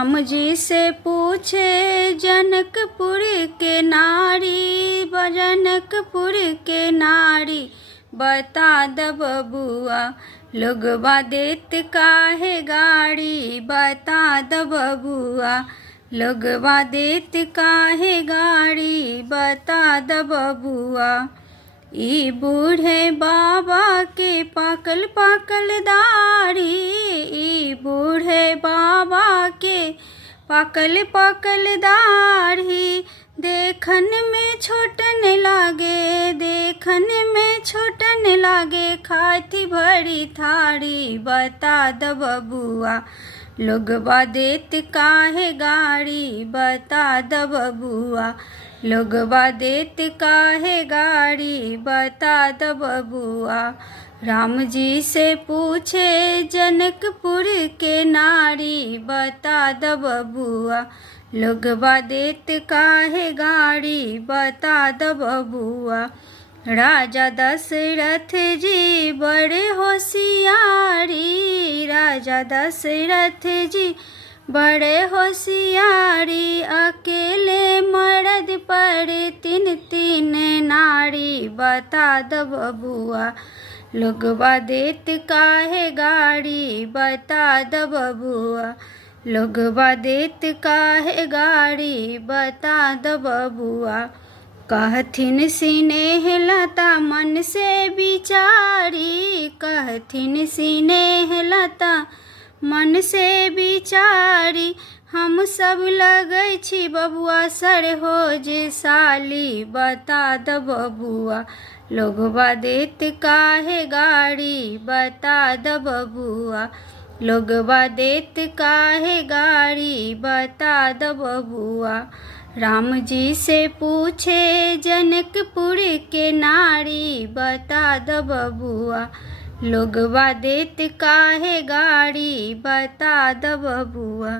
राम जी से पूछे जनकपुर के नारी, जनकपुर के नारी बता द बबुआ, लोगवा देत काहे गाड़ी, बता द बबुआ, लोगवा देत काहे गाड़ी, बता द बबुआ। ई बूढ़े बाबा के पाकल पाकल दाढ़ी, ई बूढ़े बाबा के पाकल पाकल दाढ़ी, देखन में छोटन लागे, देखन में छोटन लागे, खाती भरी थाड़ी, बता द बबुआ, लोगवा देत काहे गाड़ी, बता द बबुआ, लोगवा देत काहे गाड़ी, बता द बबुआ। राम जी से पूछे जनकपुर के नारी, बता द बबुआ, लोगवा देत काहे गाड़ी, बता द बबुआ। राजा दशरथ जी बड़े होशियारी, राजा दशरथ जी बड़े होशियारी, अकेले मर्द पर तीन तीन नारी, बता द बबुआ, लोगवा देत काहे गाड़ी, बता द बबुआ, लोगवा देत काहे गाड़ी, बता द बबुआ। कहथिन सिनेह लता मन से बिचारी, कहथिन सिनेह लता मन से बिचारी, हम सब लगै छी बबुआ सरहोज साली, बता द बबुआ, लोगवा देत काहे गाड़ी, बता द बबुआ, लोगवा देत काहे गाड़ी, बता द बबुआ। राम जी से पूछे जनकपुर के नारी, बता द बबुआ, लोगवा देत काहे गाड़ी, बता द बबुआ।